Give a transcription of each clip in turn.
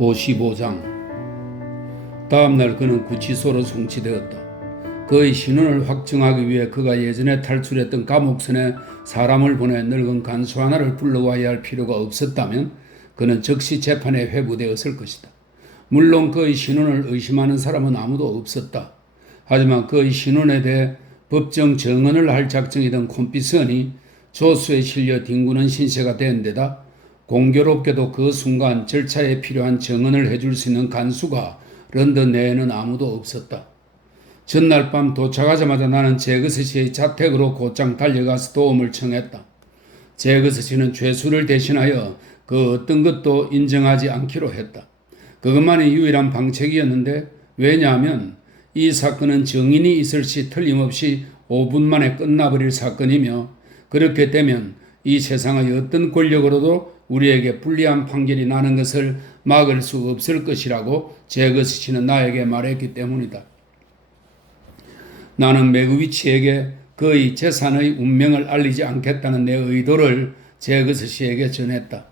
55장. 다음날 그는 구치소로 송치되었다. 그의 신원을 확정하기 위해 그가 예전에 탈출했던 감옥선에 사람을 보내 늙은 간수 하나를 불러와야 할 필요가 없었다면 그는 즉시 재판에 회부되었을 것이다. 물론 그의 신원을 의심하는 사람은 아무도 없었다. 하지만 그의 신원에 대해 법정 정언을 할 작정이던 콤피스언이 조수에 실려 뒹구는 신세가 된 데다 공교롭게도 그 순간 절차에 필요한 정언을 해줄 수 있는 간수가 런던 내에는 아무도 없었다. 전날 밤 도착하자마자 나는 제거스 씨의 자택으로 곧장 달려가서 도움을 청했다. 제거스 씨는 죄수를 대신하여 그 어떤 것도 인정하지 않기로 했다. 그것만이 유일한 방책이었는데, 왜냐하면 이 사건은 증인이 있을 시 틀림없이 5분 만에 끝나버릴 사건이며, 그렇게 되면 이 세상의 어떤 권력으로도 우리에게 불리한 판결이 나는 것을 막을 수 없을 것이라고 제거스 씨는 나에게 말했기 때문이다. 나는 메그위치에게 그의 재산의 운명을 알리지 않겠다는 내 의도를 제거스 씨에게 전했다.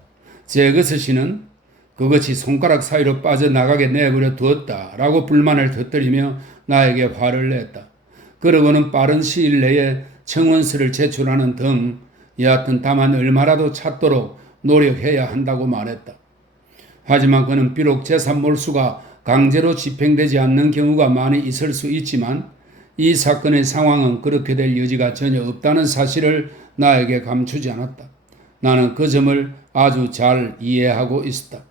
제거스 씨는 그것이 손가락 사이로 빠져나가게 내버려 두었다라고 불만을 터뜨리며 나에게 화를 냈다. 그러고는 빠른 시일 내에 청원서를 제출하는 등 여하튼 다만 얼마라도 찾도록 노력해야 한다고 말했다. 하지만 그는 비록 재산 몰수가 강제로 집행되지 않는 경우가 많이 있을 수 있지만 이 사건의 상황은 그렇게 될 여지가 전혀 없다는 사실을 나에게 감추지 않았다. 나는 그 점을 아주 잘 이해하고 있었다.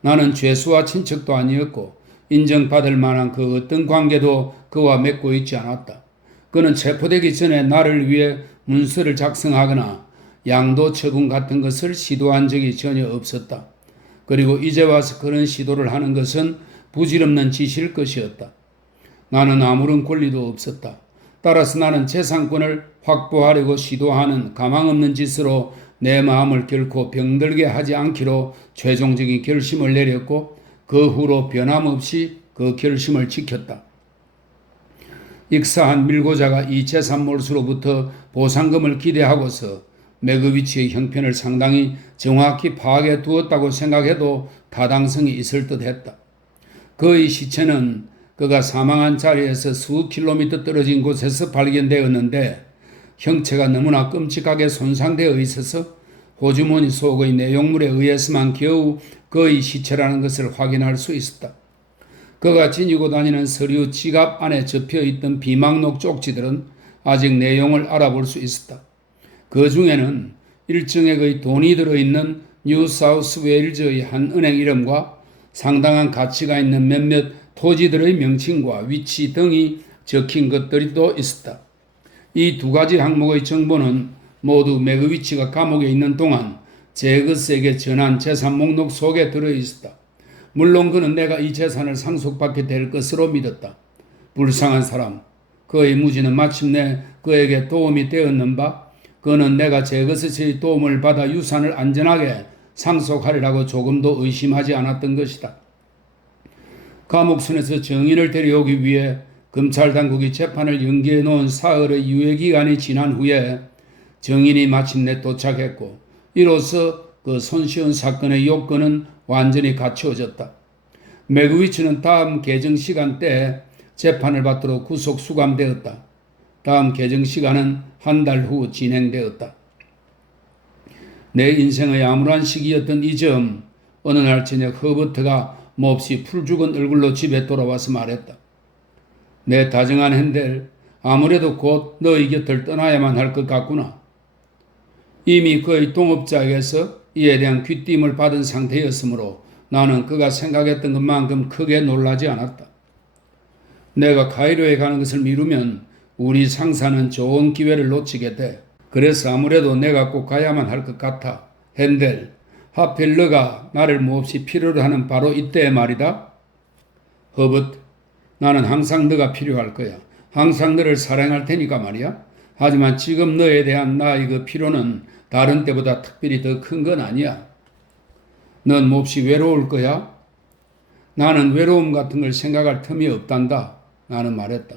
나는 죄수와 친척도 아니었고 인정받을 만한 그 어떤 관계도 그와 맺고 있지 않았다. 그는 체포되기 전에 나를 위해 문서를 작성하거나 양도 처분 같은 것을 시도한 적이 전혀 없었다. 그리고 이제 와서 그런 시도를 하는 것은 부질없는 짓일 것이었다. 나는 아무런 권리도 없었다. 따라서 나는 재산권을 확보하려고 시도하는 가망없는 짓으로 내 마음을 결코 병들게 하지 않기로 최종적인 결심을 내렸고 그 후로 변함없이 그 결심을 지켰다. 익사한 밀고자가 이 재산 몰수로부터 보상금을 기대하고서 메그위치의 형편을 상당히 정확히 파악해 두었다고 생각해도 타당성이 있을 듯했다. 그의 시체는 그가 사망한 자리에서 수 킬로미터 떨어진 곳에서 발견되었는데 형체가 너무나 끔찍하게 손상되어 있어서 호주머니 속의 내용물에 의해서만 겨우 그의 시체라는 것을 확인할 수 있었다. 그가 지니고 다니는 서류 지갑 안에 접혀있던 비망록 쪽지들은 아직 내용을 알아볼 수 있었다. 그 중에는 일정액의 돈이 들어있는 뉴사우스웨일즈의 한 은행 이름과 상당한 가치가 있는 몇몇 토지들의 명칭과 위치 등이 적힌 것들이 또 있었다. 이 두 가지 항목의 정보는 모두 메그위치가 감옥에 있는 동안 제거스에게 전한 재산 목록 속에 들어있었다. 물론 그는 내가 이 재산을 상속받게 될 것으로 믿었다. 불쌍한 사람, 그의 무지는 마침내 그에게 도움이 되었는바 그는 내가 제거스 씨의 도움을 받아 유산을 안전하게 상속하리라고 조금도 의심하지 않았던 것이다. 감옥선에서 정인을 데려오기 위해 검찰 당국이 재판을 연기해 놓은 사흘의 유예기간이 지난 후에 정인이 마침내 도착했고 이로써 그 손쉬운 사건의 요건은 완전히 갖추어졌다. 메그위치는 다음 개정시간 때에 재판을 받도록 구속 수감되었다. 다음 개정시간은 한 달 후 진행되었다. 내 인생의 암울한 시기였던 이 점, 어느 날 저녁 허버트가 몹시 풀죽은 얼굴로 집에 돌아와서 말했다. 내 다정한 핸델, 아무래도 곧 너희 곁을 떠나야만 할 것 같구나. 이미 그의 동업자에게서 이에 대한 귀띔을 받은 상태였으므로 나는 그가 생각했던 것만큼 크게 놀라지 않았다. 내가 카이로에 가는 것을 미루면 우리 상사는 좋은 기회를 놓치게 돼. 그래서 아무래도 내가 꼭 가야만 할 것 같아. 핸델, 하필 너가 나를 몹시 필요로 하는 바로 이때의 말이다. 허버트, 나는 항상 너가 필요할 거야. 항상 너를 사랑할 테니까 말이야. 하지만 지금 너에 대한 나의 그 필요는 다른 때보다 특별히 더 큰 건 아니야. 넌 몹시 외로울 거야. 나는 외로움 같은 걸 생각할 틈이 없단다. 나는 말했다.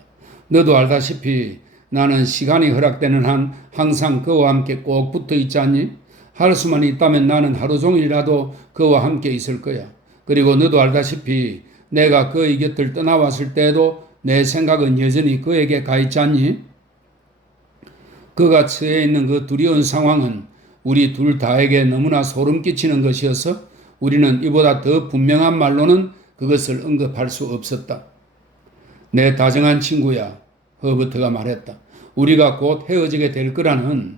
너도 알다시피 나는 시간이 허락되는 한 항상 그와 함께 꼭 붙어 있지 않니? 할 수만 있다면 나는 하루 종일이라도 그와 함께 있을 거야. 그리고 너도 알다시피 내가 그의 곁을 떠나왔을 때에도 내 생각은 여전히 그에게 가 있지 않니? 그가 처해 있는 그 두려운 상황은 우리 둘 다에게 너무나 소름 끼치는 것이어서 우리는 이보다 더 분명한 말로는 그것을 언급할 수 없었다. 내 다정한 친구야, 허버트가 말했다. 우리가 곧 헤어지게 될 거라는,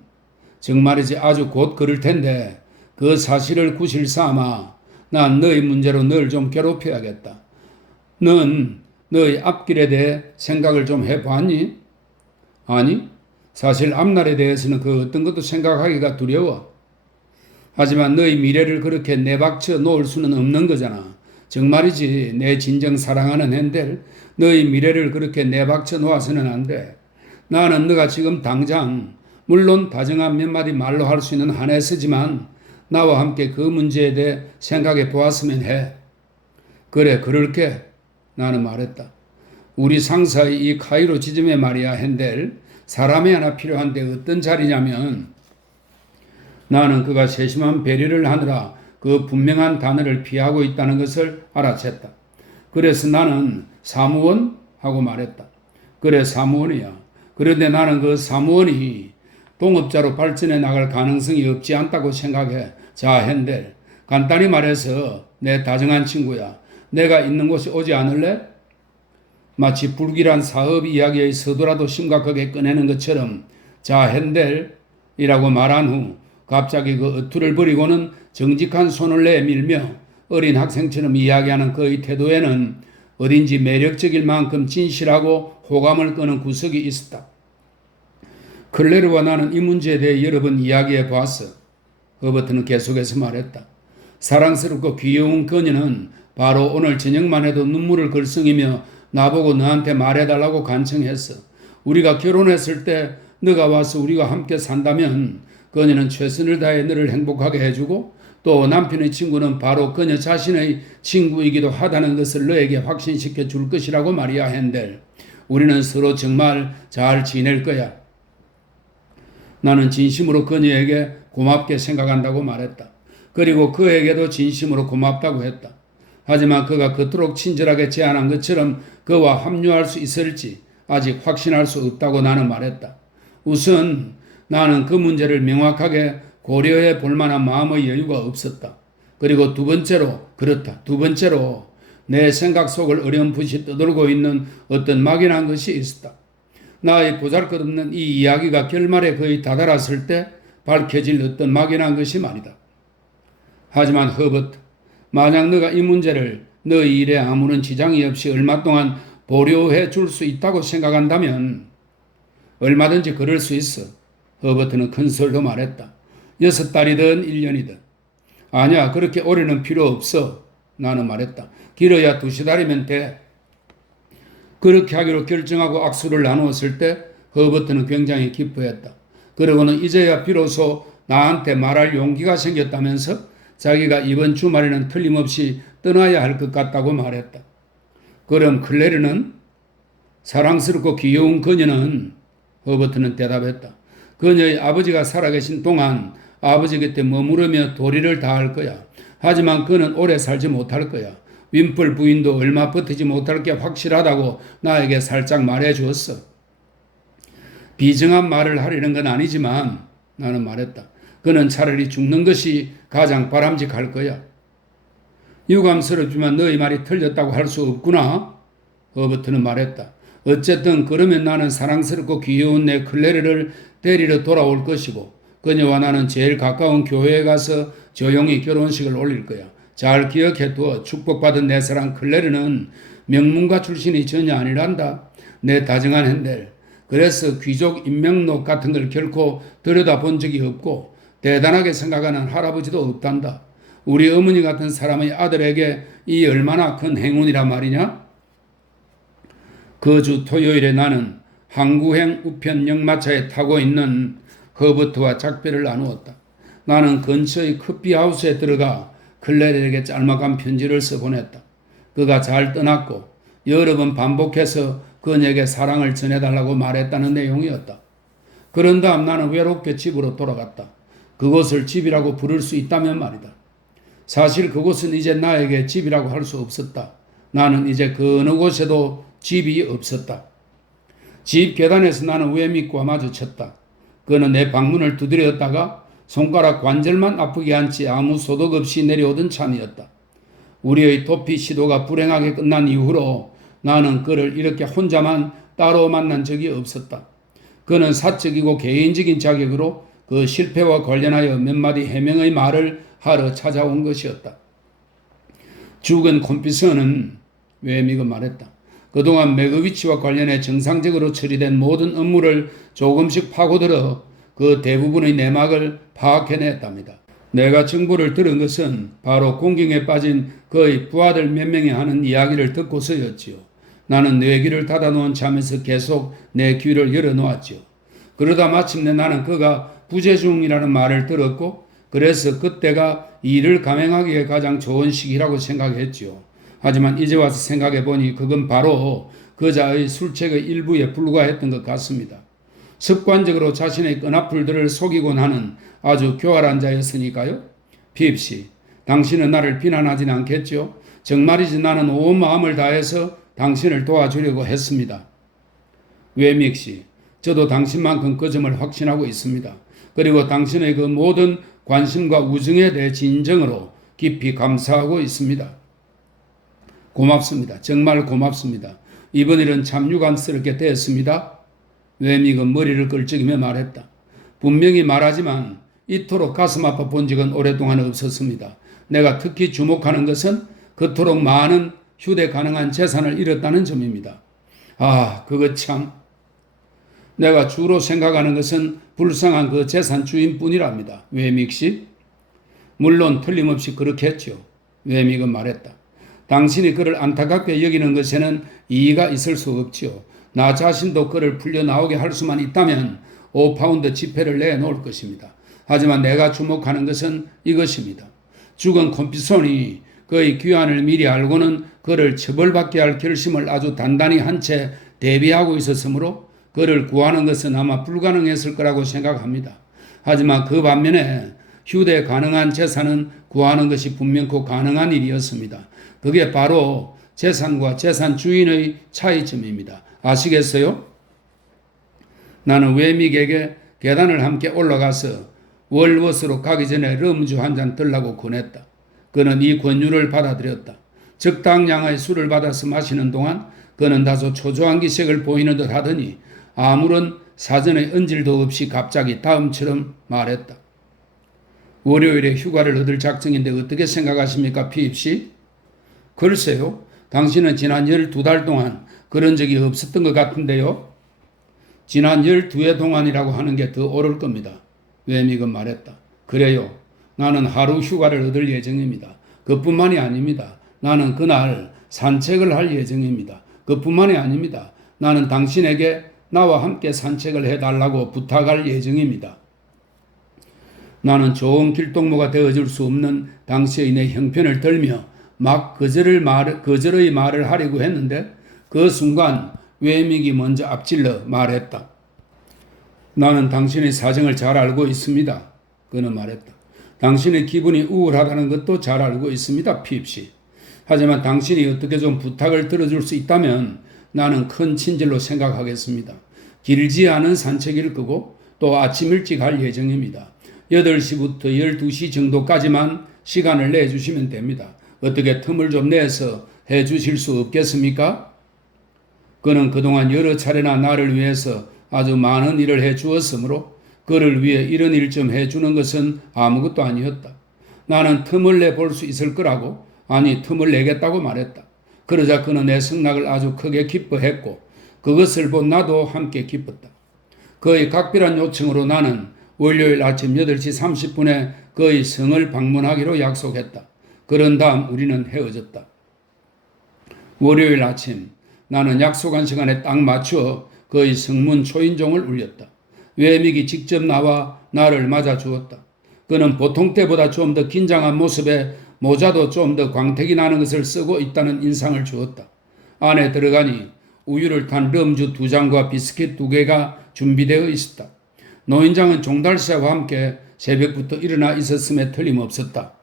정말이지 아주 곧 그럴 텐데 그 사실을 구실 삼아 난 너의 문제로 널 좀 괴롭혀야겠다. 넌 너의 앞길에 대해 생각을 좀 해봤니? 아니, 사실 앞날에 대해서는 그 어떤 것도 생각하기가 두려워. 하지만 너의 미래를 그렇게 내박쳐 놓을 수는 없는 거잖아. 정말이지 내 진정 사랑하는 핸델, 너의 미래를 그렇게 내박쳐 놓아서는 안 돼. 나는 너가 지금 당장 물론 다정한 몇 마디 말로 할 수 있는 한에서지만 나와 함께 그 문제에 대해 생각해 보았으면 해. 그래, 그럴게. 나는 말했다. 우리 상사의 이 카이로 지점에 말이야, 핸델. 사람이 하나 필요한데 어떤 자리냐면 나는 그가 세심한 배려를 하느라 그 분명한 단어를 피하고 있다는 것을 알아챘다. 그래서 나는 사무원? 하고 말했다. 그래, 사무원이야. 그런데 나는 그 사무원이 동업자로 발전해 나갈 가능성이 없지 않다고 생각해. 자, 핸델. 간단히 말해서 내 다정한 친구야. 내가 있는 곳에 오지 않을래? 마치 불길한 사업 이야기의 서두라도 심각하게 꺼내는 것처럼 자, 핸델이라고 말한 후 갑자기 그 어투를 버리고는 정직한 손을 내밀며 어린 학생처럼 이야기하는 그의 태도에는 어딘지 매력적일 만큼 진실하고 호감을 끄는 구석이 있었다. 클레르와 나는 이 문제에 대해 여러 번 이야기해 보았어. 허버트는 계속해서 말했다. 사랑스럽고 귀여운 그녀는 바로 오늘 저녁만 해도 눈물을 글썽이며 나보고 너한테 말해달라고 간청했어. 우리가 결혼했을 때 너가 와서 우리가 함께 산다면 그녀는 최선을 다해 너를 행복하게 해주고 또 남편의 친구는 바로 그녀 자신의 친구이기도 하다는 것을 너에게 확신시켜 줄 것이라고 말이야, 핸델. 우리는 서로 정말 잘 지낼 거야. 나는 진심으로 그녀에게 고맙게 생각한다고 말했다. 그리고 그에게도 진심으로 고맙다고 했다. 하지만 그가 그토록 친절하게 제안한 것처럼 그와 합류할 수 있을지 아직 확신할 수 없다고 나는 말했다. 우선 나는 그 문제를 명확하게 고려해 볼 만한 마음의 여유가 없었다. 그리고 두 번째로 내 생각 속을 어렴풋이 떠돌고 있는 어떤 막연한 것이 있었다. 나의 보잘것없는 이 이야기가 결말에 거의 다다랐을 때 밝혀질 어떤 막연한 것이 말이다. 하지만 허버트, 만약 너가 이 문제를 너의 일에 아무런 지장이 없이 얼마 동안 보류해 줄 수 있다고 생각한다면 얼마든지 그럴 수 있어. 허버트는 큰 소리로 말했다. 6달이든 1년이든. 아니야, 그렇게 오래는 필요 없어. 나는 말했다. 길어야 2달이면 돼. 그렇게 하기로 결정하고 악수를 나누었을 때 허버트는 굉장히 기뻐했다. 그러고는 이제야 비로소 나한테 말할 용기가 생겼다면서 자기가 이번 주말에는 틀림없이 떠나야 할 것 같다고 말했다. 그럼 클레르는? 사랑스럽고 귀여운 그녀는? 허버트는 대답했다. 그녀의 아버지가 살아계신 동안 아버지 곁에 머무르며 도리를 다할 거야. 하지만 그는 오래 살지 못할 거야. 윈플 부인도 얼마 버티지 못할 게 확실하다고 나에게 살짝 말해 주었어. 비정한 말을 하려는 건 아니지만 나는 말했다. 그는 차라리 죽는 것이 가장 바람직할 거야. 유감스럽지만 너희 말이 틀렸다고 할 수 없구나. 허버트는 말했다. 어쨌든 그러면 나는 사랑스럽고 귀여운 내 클레르를 데리러 돌아올 것이고 그녀와 나는 제일 가까운 교회에 가서 조용히 결혼식을 올릴 거야. 잘 기억해두어. 축복받은 내 사랑 클레르는 명문가 출신이 전혀 아니란다. 내 다정한 핸델. 그래서 귀족 인명록 같은 걸 결코 들여다본 적이 없고 대단하게 생각하는 할아버지도 없단다. 우리 어머니 같은 사람의 아들에게 이 얼마나 큰 행운이란 말이냐? 그 주 토요일에 나는 항구행 우편 역마차에 타고 있는 허버트와 작별을 나누었다. 나는 근처의 커피하우스에 들어가 클레르에게 짤막한 편지를 써보냈다. 그가 잘 떠났고 여러 번 반복해서 그녀에게 사랑을 전해달라고 말했다는 내용이었다. 그런 다음 나는 외롭게 집으로 돌아갔다. 그곳을 집이라고 부를 수 있다면 말이다. 사실 그곳은 이제 나에게 집이라고 할 수 없었다. 나는 이제 그 어느 곳에도 집이 없었다. 집 계단에서 나는 외믹과 마주쳤다. 그는 내 방문을 두드렸다가 손가락 관절만 아프게 한채 아무 소득 없이 내려오던 참이었다. 우리의 도피 시도가 불행하게 끝난 이후로 나는 그를 이렇게 혼자만 따로 만난 적이 없었다. 그는 사적이고 개인적인 자격으로 그 실패와 관련하여 몇 마디 해명의 말을 하러 찾아온 것이었다. 죽은 콤피서는 외미가 말했다. 그동안 메그위치와 관련해 정상적으로 처리된 모든 업무를 조금씩 파고들어 그 대부분의 내막을 파악해냈답니다. 내가 정보를 들은 것은 바로 공경에 빠진 그의 부하들 몇 명이 하는 이야기를 듣고서였지요. 나는 내 귀를 닫아놓은 잠에서 계속 내 귀를 열어놓았지요. 그러다 마침내 나는 그가 부재 중이라는 말을 들었고 그래서 그때가 일을 감행하기에 가장 좋은 시기라고 생각했지요. 하지만 이제 와서 생각해보니 그건 바로 그자의 술책의 일부에 불과했던 것 같습니다. 습관적으로 자신의 끈앞풀들을 속이곤 하는 아주 교활한 자였으니까요. 핍씨, 당신은 나를 비난하진 않겠죠? 정말이지 나는 온 마음을 다해서 당신을 도와주려고 했습니다. 외믹씨, 저도 당신만큼 그 점을 확신하고 있습니다. 그리고 당신의 그 모든 관심과 우정에 대해 진정으로 깊이 감사하고 있습니다. 고맙습니다. 정말 고맙습니다. 이번 일은 참 유감스럽게 되었습니다. 외믹은 머리를 끌적이며 말했다. 분명히 말하지만 이토록 가슴 아파 본 적은 오랫동안 없었습니다. 내가 특히 주목하는 것은 그토록 많은 휴대 가능한 재산을 잃었다는 점입니다. 아, 그거 참. 내가 주로 생각하는 것은 불쌍한 그 재산 주인뿐이랍니다. 외믹씨? 물론 틀림없이 그렇겠죠. 외믹은 말했다. 당신이 그를 안타깝게 여기는 것에는 이의가 있을 수 없지요. 나 자신도 그를 풀려나오게 할 수만 있다면 5파운드 지폐를 내놓을 것입니다. 하지만 내가 주목하는 것은 이것입니다. 죽은 콤피손이 그의 귀환을 미리 알고는 그를 처벌받게 할 결심을 아주 단단히 한 채 대비하고 있었으므로 그를 구하는 것은 아마 불가능했을 거라고 생각합니다. 하지만 그 반면에 휴대 가능한 재산은 구하는 것이 분명코 가능한 일이었습니다. 그게 바로 재산과 재산 주인의 차이점입니다. 아시겠어요? 나는 외믹에게 계단을 함께 올라가서 월벗으로 가기 전에 럼주 한 잔 들라고 권했다. 그는 이 권유를 받아들였다. 적당량의 술을 받아서 마시는 동안 그는 다소 초조한 기색을 보이는 듯 하더니 아무런 사전의 언질도 없이 갑자기 다음처럼 말했다. 월요일에 휴가를 얻을 작정인데 어떻게 생각하십니까, 피입씨? 글쎄요. 당신은 지난 12달 동안 그런 적이 없었던 것 같은데요. 지난 12해 동안이라고 하는 게 더 옳을 겁니다. 외믹은 말했다. 그래요. 나는 하루 휴가를 얻을 예정입니다. 그뿐만이 아닙니다. 나는 그날 산책을 할 예정입니다. 그뿐만이 아닙니다. 나는 당신에게 나와 함께 산책을 해달라고 부탁할 예정입니다. 나는 좋은 길동무가 되어줄 수 없는 당시의 내 형편을 들며 막 거절의 말을 하려고 했는데 그 순간 외믹이 먼저 앞질러 말했다. 나는 당신의 사정을 잘 알고 있습니다. 그는 말했다. 당신의 기분이 우울하다는 것도 잘 알고 있습니다, 핍씨. 하지만 당신이 어떻게 좀 부탁을 들어줄 수 있다면 나는 큰 친절로 생각하겠습니다. 길지 않은 산책일 거고 또 아침 일찍 할 예정입니다. 8시부터 12시 정도까지만 시간을 내주시면 됩니다. 어떻게 틈을 좀 내서 해주실 수 없겠습니까? 그는 그동안 여러 차례나 나를 위해서 아주 많은 일을 해주었으므로 그를 위해 이런 일 좀 해주는 것은 아무것도 아니었다. 나는 틈을 내볼 수 있을 거라고, 아니 틈을 내겠다고 말했다. 그러자 그는 내 승낙을 아주 크게 기뻐했고 그것을 본 나도 함께 기뻤다. 그의 각별한 요청으로 나는 월요일 아침 8시 30분에 그의 성을 방문하기로 약속했다. 그런 다음 우리는 헤어졌다. 월요일 아침 나는 약속한 시간에 딱 맞추어 그의 성문 초인종을 울렸다. 외믹이 직접 나와 나를 맞아주었다. 그는 보통 때보다 좀 더 긴장한 모습에 모자도 좀 더 광택이 나는 것을 쓰고 있다는 인상을 주었다. 안에 들어가니 우유를 탄 럼주 2잔과 비스킷 2개가 준비되어 있었다. 노인장은 종달새와 함께 새벽부터 일어나 있었음에 틀림없었다.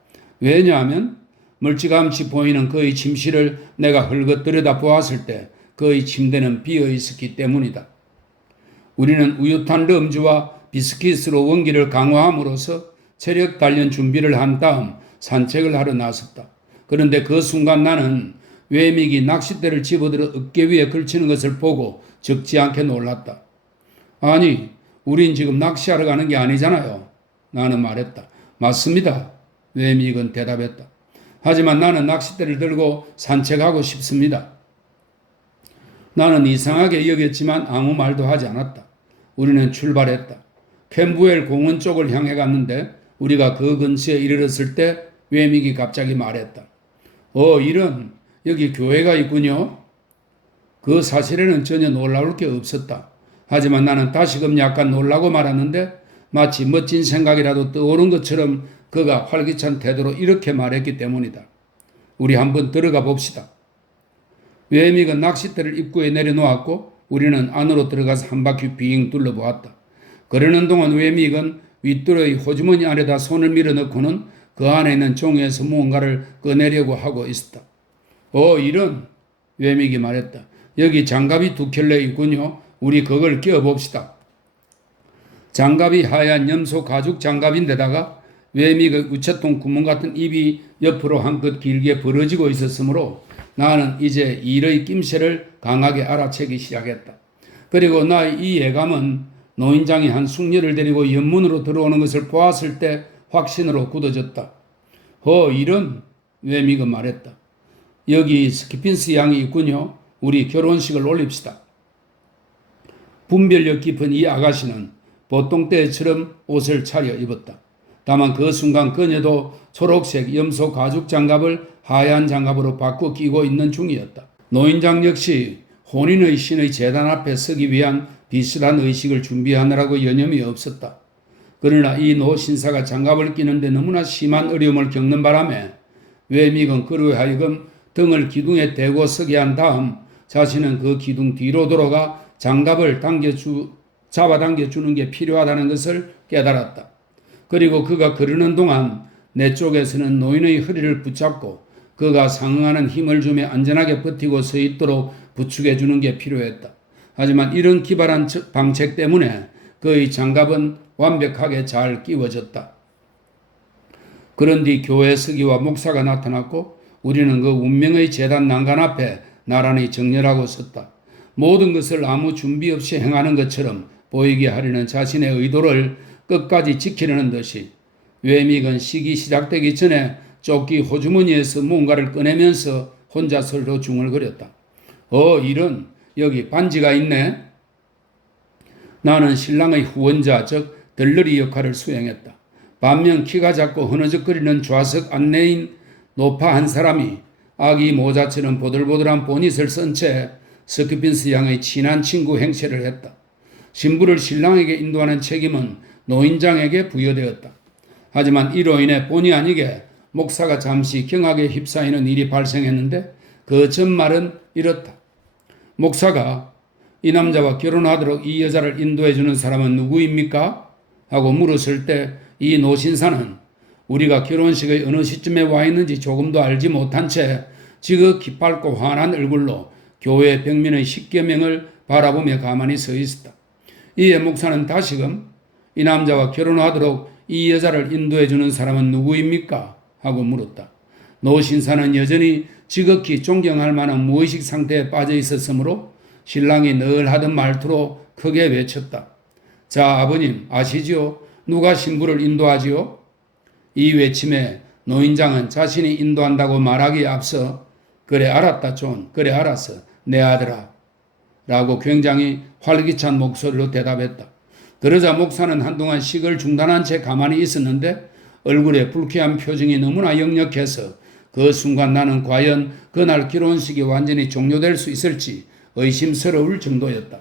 왜냐하면 멀찌감치 보이는 그의 침실을 내가 헐벗 들여다 보았을 때 그의 침대는 비어 있었기 때문이다. 우리는 우유탄 럼주와 비스킷으로 원기를 강화함으로써 체력 단련 준비를 한 다음 산책을 하러 나섰다. 그런데 그 순간 나는 외믹이 낚싯대를 집어들어 어깨 위에 걸치는 것을 보고 적지 않게 놀랐다. 아니, 우린 지금 낚시하러 가는 게 아니잖아요. 나는 말했다. 맞습니다. 외믹은 대답했다. 하지만 나는 낚싯대를 들고 산책하고 싶습니다. 나는 이상하게 여겼지만 아무 말도 하지 않았다. 우리는 출발했다. 캠부엘 공원 쪽을 향해 갔는데 우리가 그 근처에 이르렀을 때 외믹이 갑자기 말했다. 이런 여기 교회가 있군요. 그 사실에는 전혀 놀라울 게 없었다. 하지만 나는 다시금 약간 놀라고 말았는데 마치 멋진 생각이라도 떠오른 것처럼 그가 활기찬 태도로 이렇게 말했기 때문이다. 우리 한번 들어가 봅시다. 외믹은 낚싯대를 입구에 내려놓았고 우리는 안으로 들어가서 한 바퀴 빙 둘러보았다. 그러는 동안 외믹은 윗도로의 호주머니 안에다 손을 밀어넣고는 그 안에 있는 종이에서 무언가를 꺼내려고 하고 있었다. 이런, 외믹이 말했다. 여기 장갑이 2켤레 있군요. 우리 그걸 끼워봅시다. 장갑이 하얀 염소 가죽 장갑인데다가 외믹의 우체통 구멍 같은 입이 옆으로 한껏 길게 벌어지고 있었으므로 나는 이제 일의 낌새를 강하게 알아채기 시작했다. 그리고 나의 이 예감은 노인장이 한 숙녀를 데리고 연문으로 들어오는 것을 보았을 때 확신으로 굳어졌다. 이런, 외믹은 말했다. 여기 스키핀스 양이 있군요. 우리 결혼식을 올립시다. 분별력 깊은 이 아가씨는 보통 때처럼 옷을 차려 입었다. 다만 그 순간 그녀도 초록색 염소 가죽 장갑을 하얀 장갑으로 바꿔 끼고 있는 중이었다. 노인장 역시 혼인의 신의 제단 앞에 서기 위한 비슷한 의식을 준비하느라고 여념이 없었다. 그러나 이 노 신사가 장갑을 끼는데 너무나 심한 어려움을 겪는 바람에 외믹은 그로 하여금 등을 기둥에 대고 서게 한 다음 자신은 그 기둥 뒤로 돌아가 장갑을 잡아당겨주는 게 필요하다는 것을 깨달았다. 그리고 그가 그러는 동안 내 쪽에서는 노인의 허리를 붙잡고 그가 상응하는 힘을 주며 안전하게 버티고 서 있도록 부축해 주는 게 필요했다. 하지만 이런 기발한 방책 때문에 그의 장갑은 완벽하게 잘 끼워졌다. 그런 뒤 교회 서기와 목사가 나타났고 우리는 그 운명의 제단 난간 앞에 나란히 정렬하고 섰다. 모든 것을 아무 준비 없이 행하는 것처럼 보이게 하려는 자신의 의도를 끝까지 지키려는 듯이 외믹은 식이 시작되기 전에 조끼 호주머니에서 뭔가를 꺼내면서 혼자 서로 중얼거렸다. 이런, 여기 반지가 있네. 나는 신랑의 후원자 즉 덜러리 역할을 수행했다. 반면 키가 작고 흐느적거리는 좌석 안내인 노파 한 사람이 아기 모자처럼 보들보들한 보닛을 쓴 채 스키핀스 양의 친한 친구 행세를 했다. 신부를 신랑에게 인도하는 책임은 노인장에게 부여되었다. 하지만 이로 인해 본의 아니게 목사가 잠시 경악에 휩싸이는 일이 발생했는데 그 전말은 이렇다. 목사가 이 남자와 결혼하도록 이 여자를 인도해주는 사람은 누구입니까? 하고 물었을 때 이 노신사는 우리가 결혼식의 어느 시점에 와 있는지 조금도 알지 못한 채 지극히 밝고 환한 얼굴로 교회 벽면의 십계명을 바라보며 가만히 서 있었다. 이에 목사는 다시금 이 남자와 결혼하도록 이 여자를 인도해주는 사람은 누구입니까? 하고 물었다. 노신사는 여전히 지극히 존경할 만한 무의식 상태에 빠져 있었으므로 신랑이 늘 하던 말투로 크게 외쳤다. 자, 아버님 아시지요? 누가 신부를 인도하지요? 이 외침에 노인장은 자신이 인도한다고 말하기에 앞서 그래 알았다 존, 그래 알았어 내 아들아 라고 굉장히 활기찬 목소리로 대답했다. 그러자 목사는 한동안 식을 중단한 채 가만히 있었는데 얼굴에 불쾌한 표정이 너무나 역력해서 그 순간 나는 과연 그날 결혼식이 완전히 종료될 수 있을지 의심스러울 정도였다.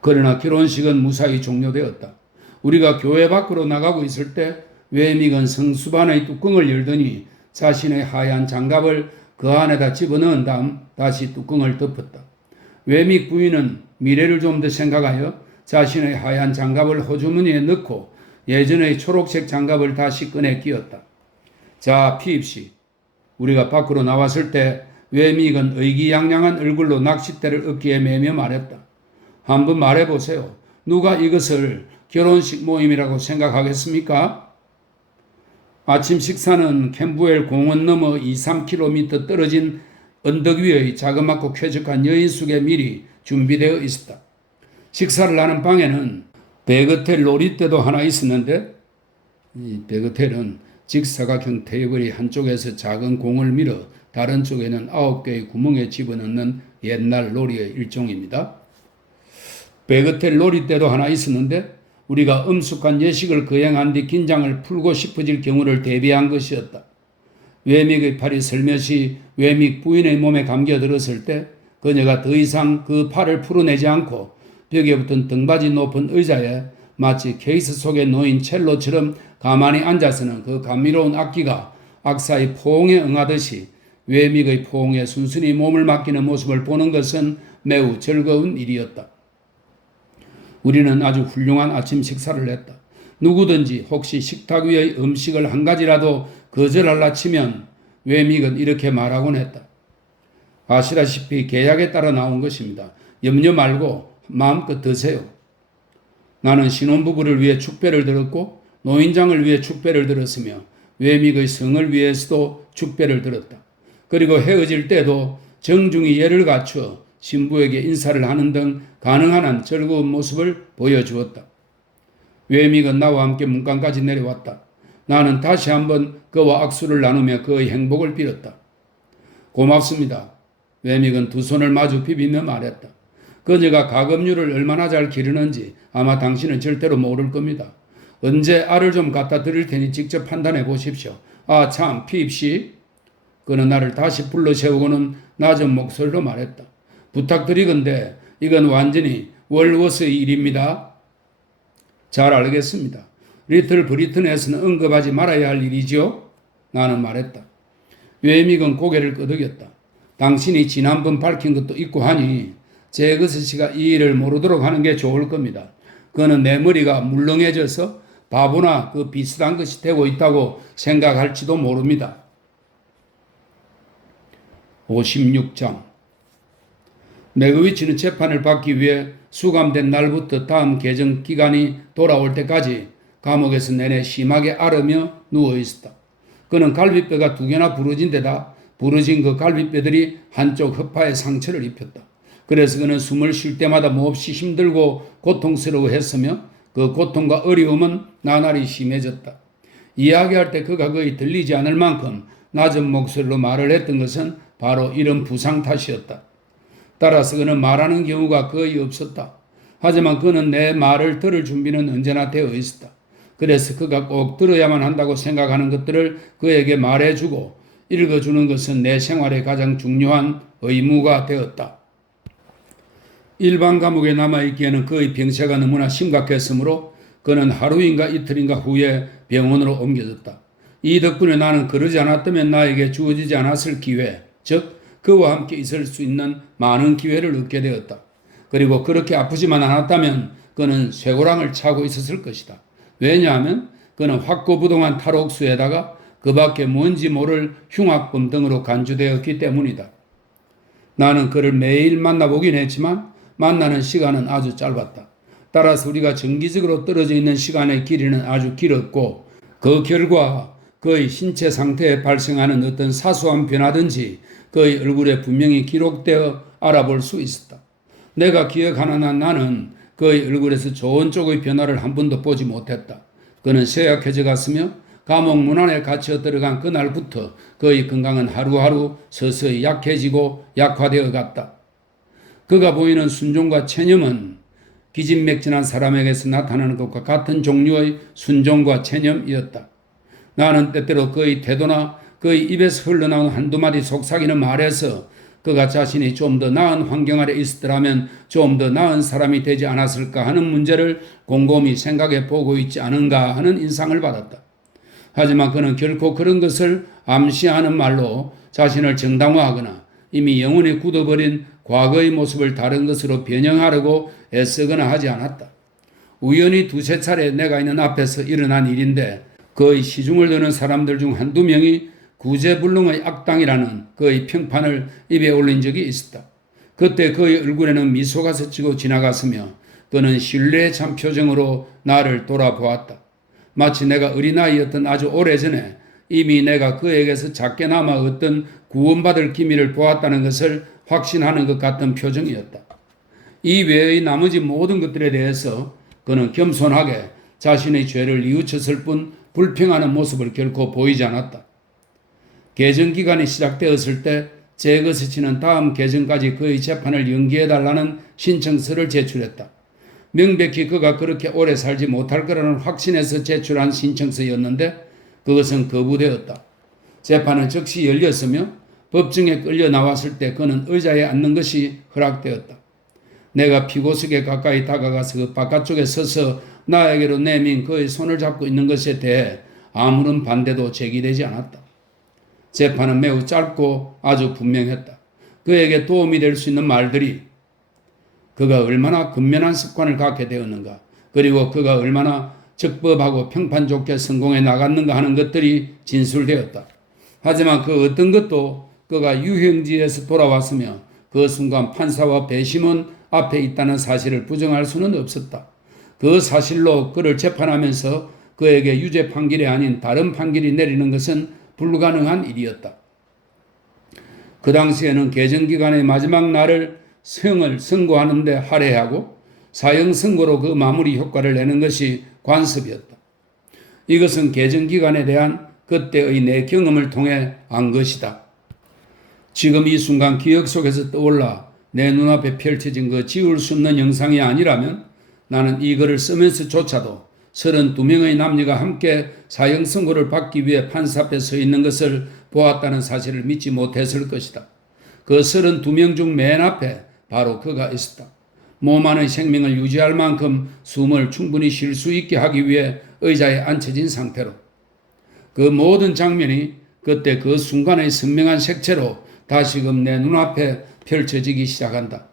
그러나 결혼식은 무사히 종료되었다. 우리가 교회 밖으로 나가고 있을 때 외믹은 성수반의 뚜껑을 열더니 자신의 하얀 장갑을 그 안에다 집어넣은 다음 다시 뚜껑을 덮었다. 외믹 부인은 미래를 좀 더 생각하여 자신의 하얀 장갑을 호주머니에 넣고 예전의 초록색 장갑을 다시 꺼내 끼웠다. 자, 피입시. 우리가 밖으로 나왔을 때 외믹은 의기양양한 얼굴로 낚싯대를 어깨에 매며 말했다. 한번 말해보세요. 누가 이것을 결혼식 모임이라고 생각하겠습니까? 아침 식사는 캠브웰 공원 너머 2-3km 떨어진 언덕 위의 자그맣고 쾌적한 여인숙에 미리 준비되어 있었다. 식사를 하는 방에는 베그텔 놀이대도 하나 있었는데 이 베그텔은 직사각형 테이블이 한쪽에서 작은 공을 밀어 다른 쪽에는 9개의 구멍에 집어넣는 옛날 놀이의 일종입니다. 베그텔 놀이대도 하나 있었는데 우리가 엄숙한 예식을 거행한 뒤 긴장을 풀고 싶어질 경우를 대비한 것이었다. 외믹의 팔이 슬며시 외믹 부인의 몸에 감겨들었을 때 그녀가 더 이상 그 팔을 풀어내지 않고 벽에 붙은 등받이 높은 의자에 마치 케이스 속에 놓인 첼로처럼 가만히 앉아서는 그 감미로운 악기가 악사의 포옹에 응하듯이 외믹의 포옹에 순순히 몸을 맡기는 모습을 보는 것은 매우 즐거운 일이었다. 우리는 아주 훌륭한 아침 식사를 했다. 누구든지 혹시 식탁 위의 음식을 한 가지라도 거절할라 치면 외믹은 이렇게 말하곤 했다. 아시다시피 계약에 따라 나온 것입니다. 염려 말고 마음껏 드세요. 나는 신혼부부를 위해 축배를 들었고 노인장을 위해 축배를 들었으며 외믹의 성을 위해서도 축배를 들었다. 그리고 헤어질 때도 정중히 예를 갖추어 신부에게 인사를 하는 등 가능한 한 즐거운 모습을 보여주었다. 외믹은 나와 함께 문간까지 내려왔다. 나는 다시 한번 그와 악수를 나누며 그의 행복을 빌었다. 고맙습니다. 외믹은 두 손을 마주 비비며 말했다. 그녀가 가금류를 얼마나 잘 기르는지 아마 당신은 절대로 모를 겁니다. 언제 알을 좀 갖다 드릴 테니 직접 판단해 보십시오. 아, 참, 피입시. 그는 나를 다시 불러 세우고는 낮은 목소리로 말했다. 부탁드리건대 이건 완전히 월워스의 일입니다. 잘 알겠습니다. 리틀 브리튼에서는 언급하지 말아야 할 일이지요? 나는 말했다. 외믹은 고개를 끄덕였다. 당신이 지난번 밝힌 것도 있고 하니 제거스 씨가 이 일을 모르도록 하는 게 좋을 겁니다. 그는 내 머리가 물렁해져서 바보나 그 비슷한 것이 되고 있다고 생각할지도 모릅니다. 56장 메그위치는 재판을 받기 위해 수감된 날부터 다음 개정 기간이 돌아올 때까지 감옥에서 내내 심하게 앓으며 누워있었다. 그는 갈비뼈가 2개나 부러진 데다 부러진 그 갈비뼈들이 한쪽 허파에 상처를 입혔다. 그래서 그는 숨을 쉴 때마다 몹시 힘들고 고통스러워했으며 그 고통과 어려움은 나날이 심해졌다. 이야기할 때 그가 거의 들리지 않을 만큼 낮은 목소리로 말을 했던 것은 바로 이런 부상 탓이었다. 따라서 그는 말하는 경우가 거의 없었다. 하지만 그는 내 말을 들을 준비는 언제나 되어 있었다. 그래서 그가 꼭 들어야만 한다고 생각하는 것들을 그에게 말해주고 읽어주는 것은 내 생활의 가장 중요한 의무가 되었다. 일반 감옥에 남아있기에는 그의 병세가 너무나 심각했으므로 그는 하루인가 이틀인가 후에 병원으로 옮겨졌다. 이 덕분에 나는 그러지 않았다면 나에게 주어지지 않았을 기회, 즉 그와 함께 있을 수 있는 많은 기회를 얻게 되었다. 그리고 그렇게 아프지만 않았다면 그는 쇠고랑을 차고 있었을 것이다. 왜냐하면 그는 확고부동한 탈옥수에다가 그 밖에 뭔지 모를 흉악범 등으로 간주되었기 때문이다. 나는 그를 매일 만나보긴 했지만 만나는 시간은 아주 짧았다. 따라서 우리가 정기적으로 떨어져 있는 시간의 길이는 아주 길었고 그 결과 그의 신체 상태에 발생하는 어떤 사소한 변화든지 그의 얼굴에 분명히 기록되어 알아볼 수 있었다. 내가 기억하는 한 나는 그의 얼굴에서 좋은 쪽의 변화를 한 번도 보지 못했다. 그는 쇠약해져 갔으며 감옥 문 안에 갇혀 들어간 그날부터 그의 건강은 하루하루 서서히 약해지고 약화되어 갔다. 그가 보이는 순종과 체념은 기진맥진한 사람에게서 나타나는 것과 같은 종류의 순종과 체념이었다. 나는 때때로 그의 태도나 그의 입에서 흘러나온 한두 마디 속삭이는 말에서 그가 자신이 좀 더 나은 환경 아래 있었더라면 좀 더 나은 사람이 되지 않았을까 하는 문제를 곰곰이 생각해 보고 있지 않은가 하는 인상을 받았다. 하지만 그는 결코 그런 것을 암시하는 말로 자신을 정당화하거나 이미 영원히 굳어버린 과거의 모습을 다른 것으로 변형하려고 애쓰거나 하지 않았다. 우연히 2-3차례 내가 있는 앞에서 일어난 일인데 그의 시중을 드는 사람들 중 한두 명이 구제불능의 악당이라는 그의 평판을 입에 올린 적이 있었다. 그때 그의 얼굴에는 미소가 스치고 지나갔으며 그는 신뢰의 참 표정으로 나를 돌아보았다. 마치 내가 어린아이였던 아주 오래전에 이미 내가 그에게서 작게나마 어떤 구원받을 기미를 보았다는 것을 확신하는 것 같은 표정이었다. 이 외의 나머지 모든 것들에 대해서 그는 겸손하게 자신의 죄를 뉘우쳤을 뿐 불평하는 모습을 결코 보이지 않았다. 개정기간이 시작되었을 때 제거스치는 다음 개정까지 그의 재판을 연기해달라는 신청서를 제출했다. 명백히 그가 그렇게 오래 살지 못할 거라는 확신에서 제출한 신청서였는데 그것은 거부되었다. 재판은 즉시 열렸으며 법정에 끌려 나왔을 때 그는 의자에 앉는 것이 허락되었다. 내가 피고석에 가까이 다가가서 그 바깥쪽에 서서 나에게로 내민 그의 손을 잡고 있는 것에 대해 아무런 반대도 제기되지 않았다. 재판은 매우 짧고 아주 분명했다. 그에게 도움이 될 수 있는 말들이 그가 얼마나 근면한 습관을 갖게 되었는가, 그리고 그가 얼마나 적법하고 평판 좋게 성공해 나갔는가 하는 것들이 진술되었다. 하지만 그 어떤 것도 그가 유형지에서 돌아왔으며 그 순간 판사와 배심원 앞에 있다는 사실을 부정할 수는 없었다. 그 사실로 그를 재판하면서 그에게 유죄 판결이 아닌 다른 판결이 내리는 것은 불가능한 일이었다. 그 당시에는 개정기간의 마지막 날을 형을 선고하는 데 할애하고 사형 선고로 그 마무리 효과를 내는 것이 관습이었다. 이것은 개정기간에 대한 그때의 내 경험을 통해 안 것이다. 지금 이 순간 기억 속에서 떠올라 내 눈앞에 펼쳐진 그 지울 수 없는 영상이 아니라면 나는 이 글을 쓰면서조차도 32명의 남녀가 함께 사형 선고를 받기 위해 판사 앞에 서 있는 것을 보았다는 사실을 믿지 못했을 것이다. 그 32명 중 맨 앞에 바로 그가 있었다. 몸 안의 생명을 유지할 만큼 숨을 충분히 쉴 수 있게 하기 위해 의자에 앉혀진 상태로 그 모든 장면이 그때 그 순간의 선명한 색채로 다시금 내 눈앞에 펼쳐지기 시작한다.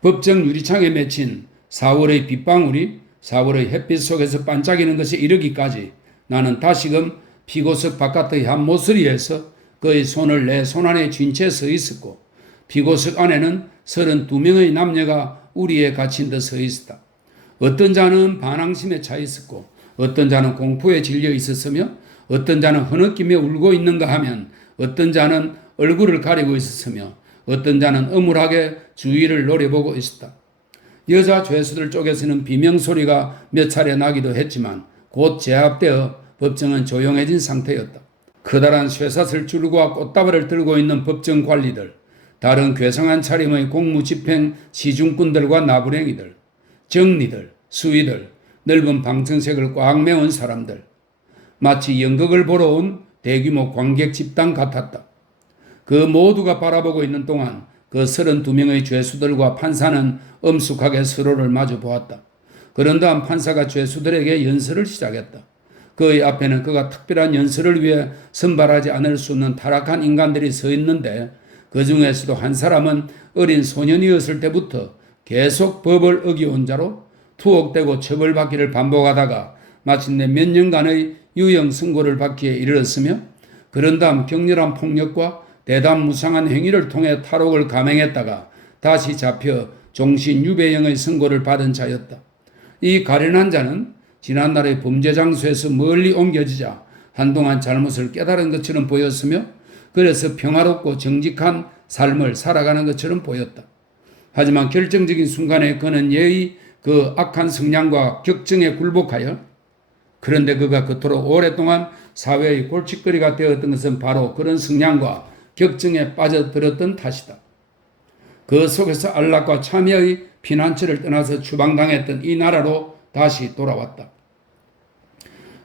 법정 유리창에 맺힌 4월의 빗방울이 4월의 햇빛 속에서 반짝이는 것에 이르기까지 나는 다시금 피고석 바깥의 한 모서리에서 그의 손을 내 손안에 쥔 채 서 있었고 피고석 안에는 32명의 남녀가 우리에 갇힌 듯 서 있었다. 어떤 자는 반항심에 차 있었고 어떤 자는 공포에 질려 있었으며 어떤 자는 흐느끼며 울고 있는가 하면 어떤 자는 얼굴을 가리고 있었으며 어떤 자는 음울하게 주위를 노려보고 있었다. 여자 죄수들 쪽에서는 비명소리가 몇 차례 나기도 했지만 곧 제압되어 법정은 조용해진 상태였다. 커다란 쇠사슬 줄과 꽃다발을 들고 있는 법정 관리들, 다른 괴상한 차림의 공무집행 시중꾼들과 나부랭이들, 정리들, 수위들, 넓은 방청석을 꽉 메운 사람들, 마치 연극을 보러 온 대규모 관객 집단 같았다. 그 모두가 바라보고 있는 동안 그 32명의 죄수들과 판사는 엄숙하게 서로를 마주 보았다. 그런 다음 판사가 죄수들에게 연설을 시작했다. 그의 앞에는 그가 특별한 연설을 위해 선발하지 않을 수 없는 타락한 인간들이 서 있는데 그 중에서도 한 사람은 어린 소년이었을 때부터 계속 법을 어겨온 자로 투옥되고 처벌받기를 반복하다가 마침내 몇 년간의 유형 선고를 받기에 이르렀으며 그런 다음 격렬한 폭력과 대담무상한 행위를 통해 탈옥을 감행했다가 다시 잡혀 종신 유배형의 선고를 받은 자였다. 이 가련한 자는 지난날의 범죄 장소에서 멀리 옮겨지자 한동안 잘못을 깨달은 것처럼 보였으며 그래서 평화롭고 정직한 삶을 살아가는 것처럼 보였다. 하지만 결정적인 순간에 그는 예의 그 악한 성향과 격정에 굴복하여 그런데 그가 그토록 오랫동안 사회의 골칫거리가 되었던 것은 바로 그런 성향과 격정에 빠져들었던 탓이다. 그 속에서 안락과 참여의 피난처를 떠나서 추방당했던 이 나라로 다시 돌아왔다.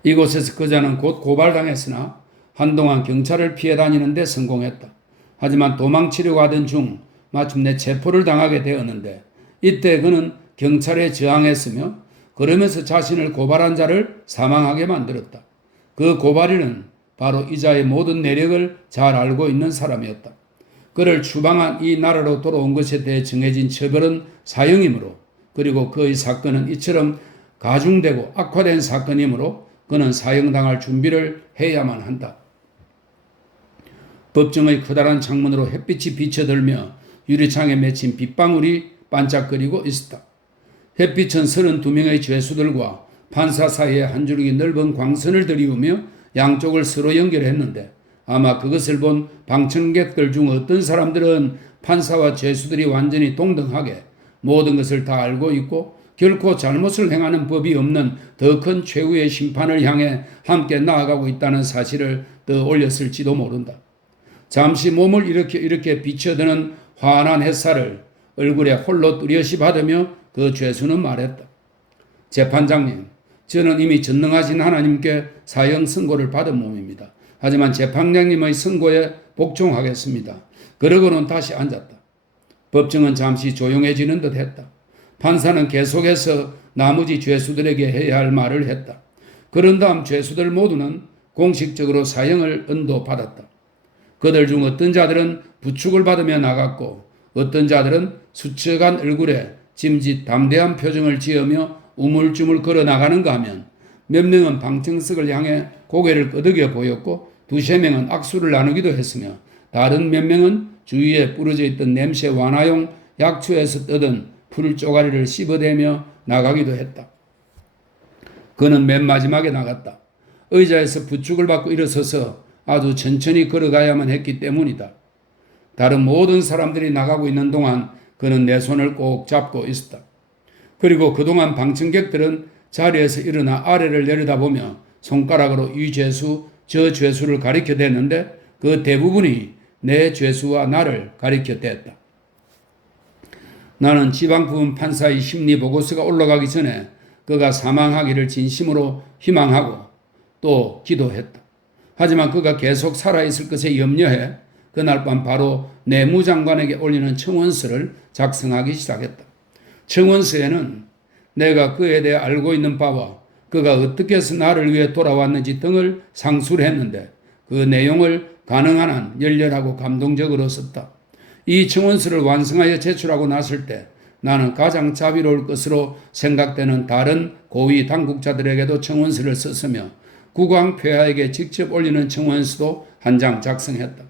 이곳에서 그자는 곧 고발당했으나 한동안 경찰을 피해 다니는 데 성공했다. 하지만 도망치려고 하던 중 마침내 체포를 당하게 되었는데 이때 그는 경찰에 저항했으며 그러면서 자신을 고발한 자를 사망하게 만들었다. 그 고발인은 바로 이자의 모든 내력을 잘 알고 있는 사람이었다. 그를 추방한 이 나라로 돌아온 것에 대해 정해진 처벌은 사형이므로 그리고 그의 사건은 이처럼 가중되고 악화된 사건이므로 그는 사형당할 준비를 해야만 한다. 법정의 커다란 창문으로 햇빛이 비쳐들며 유리창에 맺힌 빗방울이 반짝거리고 있었다. 햇빛은 32명의 죄수들과 판사 사이에 한 줄기 넓은 광선을 들이우며 양쪽을 서로 연결했는데 아마 그것을 본 방청객들 중 어떤 사람들은 판사와 죄수들이 완전히 동등하게 모든 것을 다 알고 있고 결코 잘못을 행하는 법이 없는 더 큰 최후의 심판을 향해 함께 나아가고 있다는 사실을 더 올렸을지도 모른다. 잠시 몸을 이렇게 비춰드는 환한 햇살을 얼굴에 홀로 뚜렷이 받으며 그 죄수는 말했다. 재판장님, 저는 이미 전능하신 하나님께 사형 선고를 받은 몸입니다. 하지만 재판장님의 선고에 복종하겠습니다. 그러고는 다시 앉았다. 법정은 잠시 조용해지는 듯 했다. 판사는 계속해서 나머지 죄수들에게 해야 할 말을 했다. 그런 다음 죄수들 모두는 공식적으로 사형을 언도받았다. 그들 중 어떤 자들은 부축을 받으며 나갔고 어떤 자들은 수척한 얼굴에 짐짓 담대한 표정을 지으며 우물쭈물 걸어 나가는가 하면 몇 명은 방청석을 향해 고개를 끄덕여 보였고 두세 명은 악수를 나누기도 했으며 다른 몇 명은 주위에 뿌려져 있던 냄새 완화용 약초에서 뜯은 풀 쪼가리를 씹어대며 나가기도 했다. 그는 맨 마지막에 나갔다. 의자에서 부축을 받고 일어서서 아주 천천히 걸어가야만 했기 때문이다. 다른 모든 사람들이 나가고 있는 동안 그는 내 손을 꼭 잡고 있었다. 그리고 그동안 방청객들은 자리에서 일어나 아래를 내려다보며 손가락으로 이 죄수, 저 죄수를 가리켜댔는데 그 대부분이 내 죄수와 나를 가리켜댔다. 나는 지방부분 판사의 심리보고서가 올라가기 전에 그가 사망하기를 진심으로 희망하고 또 기도했다. 하지만 그가 계속 살아있을 것에 염려해 그날 밤 바로 내무장관에게 올리는 청원서를 작성하기 시작했다. 청원서에는 내가 그에 대해 알고 있는 바와 그가 어떻게 해서 나를 위해 돌아왔는지 등을 상수를 했는데 그 내용을 가능한 한 열렬하고 감동적으로 썼다. 이 청원서를 완성하여 제출하고 났을 때 나는 가장 자비로울 것으로 생각되는 다른 고위 당국자들에게도 청원서를 썼으며 국왕 폐하에게 직접 올리는 청원서도 한 장 작성했다.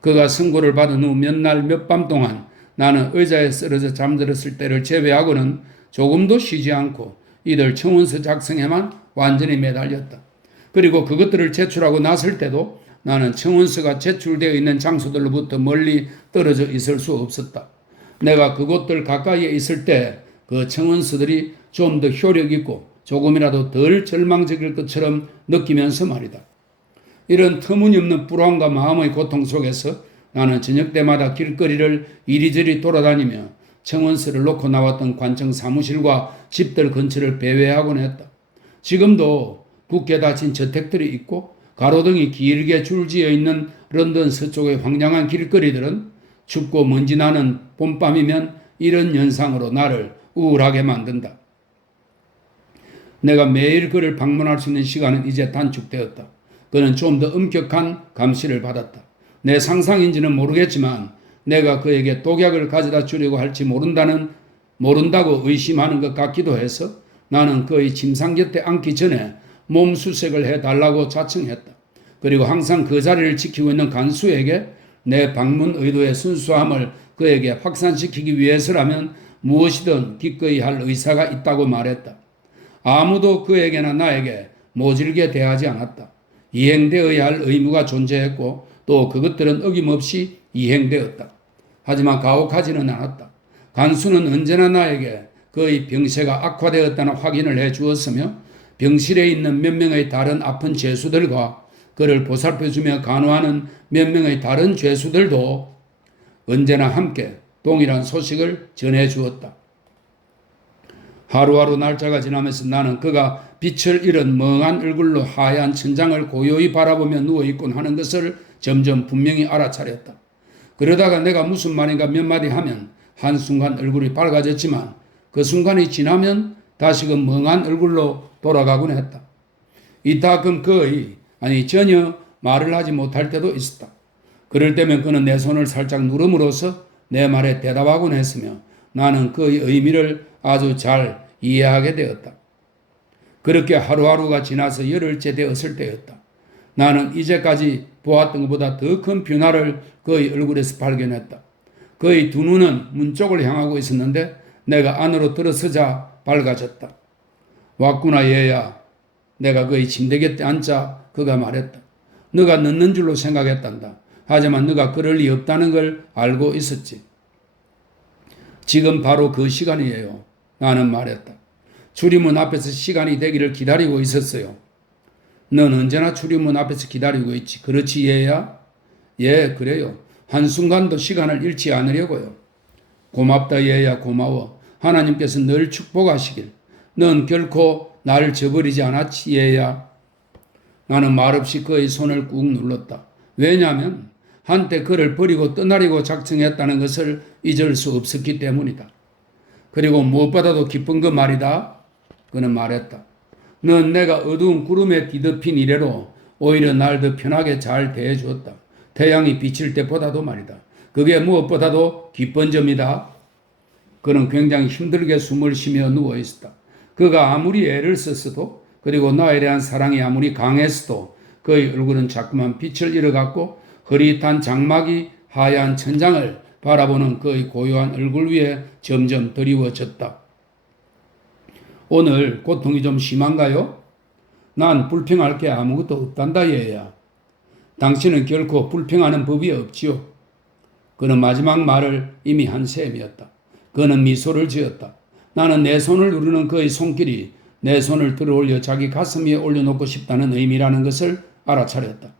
그가 선고를 받은 후 몇 날 몇 밤 동안 나는 의자에 쓰러져 잠들었을 때를 제외하고는 조금도 쉬지 않고 이들 청원서 작성에만 완전히 매달렸다. 그리고 그것들을 제출하고 났을 때도 나는 청원서가 제출되어 있는 장소들로부터 멀리 떨어져 있을 수 없었다. 내가 그곳들 가까이에 있을 때 그 청원서들이 좀 더 효력 있고 조금이라도 덜 절망적일 것처럼 느끼면서 말이다. 이런 터무니없는 불안과 마음의 고통 속에서 나는 저녁 때마다 길거리를 이리저리 돌아다니며 청원서를 놓고 나왔던 관청 사무실과 집들 근처를 배회하곤 했다. 지금도 굳게 닫힌 저택들이 있고 가로등이 길게 줄지어 있는 런던 서쪽의 황량한 길거리들은 춥고 먼지 나는 봄밤이면 이런 현상으로 나를 우울하게 만든다. 내가 매일 그를 방문할 수 있는 시간은 이제 단축되었다. 그는 좀 더 엄격한 감시를 받았다. 내 상상인지는 모르겠지만 내가 그에게 독약을 가져다 주려고 할지 모른다고 의심하는 것 같기도 해서 나는 그의 침상 곁에 앉기 전에 몸 수색을 해달라고 자청했다. 그리고 항상 그 자리를 지키고 있는 간수에게 내 방문 의도의 순수함을 그에게 확산시키기 위해서라면 무엇이든 기꺼이 할 의사가 있다고 말했다. 아무도 그에게나 나에게 모질게 대하지 않았다. 이행되어야 할 의무가 존재했고 또 그것들은 어김없이 이행되었다. 하지만 가혹하지는 않았다. 간수는 언제나 나에게 그의 병세가 악화되었다는 확인을 해 주었으며 병실에 있는 몇 명의 다른 아픈 죄수들과 그를 보살펴주며 간호하는 몇 명의 다른 죄수들도 언제나 함께 동일한 소식을 전해 주었다. 하루하루 날짜가 지나면서 나는 그가 빛을 잃은 멍한 얼굴로 하얀 천장을 고요히 바라보며 누워있곤 하는 것을 점점 분명히 알아차렸다. 그러다가 내가 무슨 말인가 몇 마디 하면 한순간 얼굴이 밝아졌지만 그 순간이 지나면 다시금 멍한 얼굴로 돌아가곤 했다. 이따금 전혀 말을 하지 못할 때도 있었다. 그럴 때면 그는 내 손을 살짝 누름으로써 내 말에 대답하곤 했으며 나는 그의 의미를 아주 잘 이해하게 되었다. 그렇게 하루하루가 지나서 열흘째 되었을 때였다. 나는 이제까지 보았던 것보다 더 큰 변화를 그의 얼굴에서 발견했다. 그의 두 눈은 문 쪽을 향하고 있었는데 내가 안으로 들어서자 밝아졌다. 왔구나 얘야. 내가 그의 침대 곁에 앉자 그가 말했다. 너가 늦는 줄로 생각했단다. 하지만 너가 그럴 리 없다는 걸 알고 있었지. 지금 바로 그 시간이에요. 나는 말했다. 출입문 앞에서 시간이 되기를 기다리고 있었어요. 넌 언제나 출입문 앞에서 기다리고 있지. 그렇지 얘야? 예, 그래요. 한순간도 시간을 잃지 않으려고요. 고맙다 얘야, 고마워. 하나님께서 늘 축복하시길. 넌 결코 날 저버리지 않았지 얘야. 나는 말없이 그의 손을 꾹 눌렀다. 왜냐하면 한때 그를 버리고 떠나려고 작정했다는 것을 잊을 수 없었기 때문이다. 그리고 무엇보다도 기쁜 그 말이다. 그는 말했다. 넌 내가 어두운 구름에 뒤덮인 이래로 오히려 날 더 편하게 잘 대해주었다. 태양이 비칠 때보다도 말이다. 그게 무엇보다도 기쁜 점이다. 그는 굉장히 힘들게 숨을 쉬며 누워있었다. 그가 아무리 애를 썼어도 그리고 나에 대한 사랑이 아무리 강했어도 그의 얼굴은 자꾸만 빛을 잃어갔고 흐릿한 장막이 하얀 천장을 바라보는 그의 고요한 얼굴 위에 점점 드리워졌다. 오늘 고통이 좀 심한가요? 난 불평할 게 아무것도 없단다 얘야. 당신은 결코 불평하는 법이 없지요. 그는 마지막 말을 이미 한 셈이었다. 그는 미소를 지었다. 나는 내 손을 누르는 그의 손길이 내 손을 들어올려 자기 가슴 위에 올려놓고 싶다는 의미라는 것을 알아차렸다.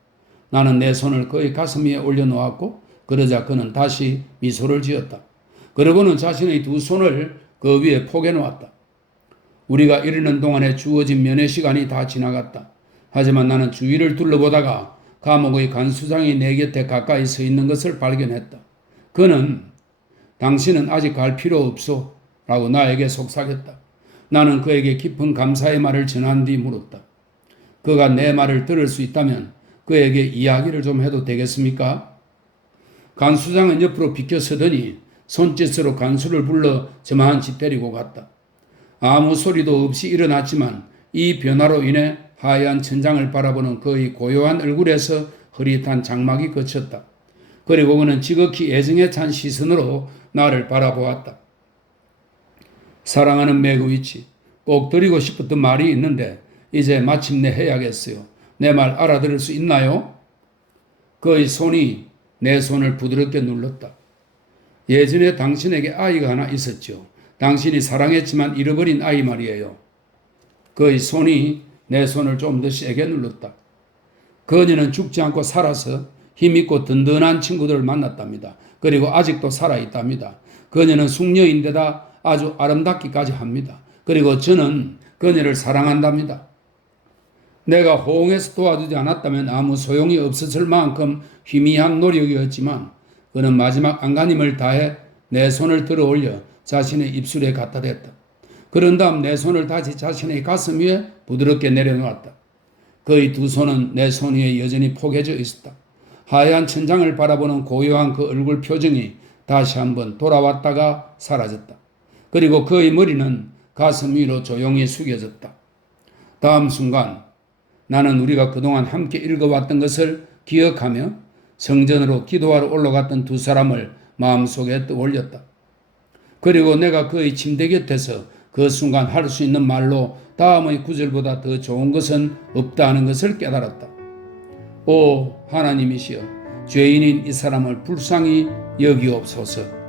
나는 내 손을 그의 가슴 위에 올려놓았고 그러자 그는 다시 미소를 지었다. 그러고는 자신의 두 손을 그 위에 포개놓았다. 우리가 이르는 동안에 주어진 면회 시간이 다 지나갔다. 하지만 나는 주위를 둘러보다가 감옥의 간수장이 내 곁에 가까이 서 있는 것을 발견했다. 그는 당신은 아직 갈 필요 없소 라고 나에게 속삭였다. 나는 그에게 깊은 감사의 말을 전한 뒤 물었다. 그가 내 말을 들을 수 있다면 그에게 이야기를 좀 해도 되겠습니까? 간수장은 옆으로 비켜서더니 손짓으로 간수를 불러 저만치 데리고 갔다. 아무 소리도 없이 일어났지만 이 변화로 인해 하얀 천장을 바라보는 그의 고요한 얼굴에서 흐릿한 장막이 걷혔다. 그리고 그는 지극히 애정에 찬 시선으로 나를 바라보았다. 사랑하는 메그위치, 꼭 드리고 싶었던 말이 있는데 이제 마침내 해야겠어요. 내 말 알아들을 수 있나요? 그의 손이 내 손을 부드럽게 눌렀다. 예전에 당신에게 아이가 하나 있었죠. 당신이 사랑했지만 잃어버린 아이 말이에요. 그의 손이 내 손을 좀 더 세게 눌렀다. 그녀는 죽지 않고 살아서 힘있고 든든한 친구들을 만났답니다. 그리고 아직도 살아있답니다. 그녀는 숙녀인데다 아주 아름답기까지 합니다. 그리고 저는 그녀를 사랑한답니다. 내가 호응해서 도와주지 않았다면 아무 소용이 없었을 만큼 희미한 노력이었지만 그는 마지막 안간힘을 다해 내 손을 들어 올려 자신의 입술에 갖다 댔다. 그런 다음 내 손을 다시 자신의 가슴 위에 부드럽게 내려놓았다. 그의 두 손은 내 손 위에 여전히 포개져 있었다. 하얀 천장을 바라보는 고요한 그 얼굴 표정이 다시 한번 돌아왔다가 사라졌다. 그리고 그의 머리는 가슴 위로 조용히 숙여졌다. 다음 순간 나는 우리가 그동안 함께 읽어왔던 것을 기억하며 성전으로 기도하러 올라갔던 두 사람을 마음속에 떠올렸다. 그리고 내가 그의 침대 곁에서 그 순간 할 수 있는 말로 다음의 구절보다 더 좋은 것은 없다는 것을 깨달았다. 오 하나님이시여, 죄인인 이 사람을 불쌍히 여기옵소서.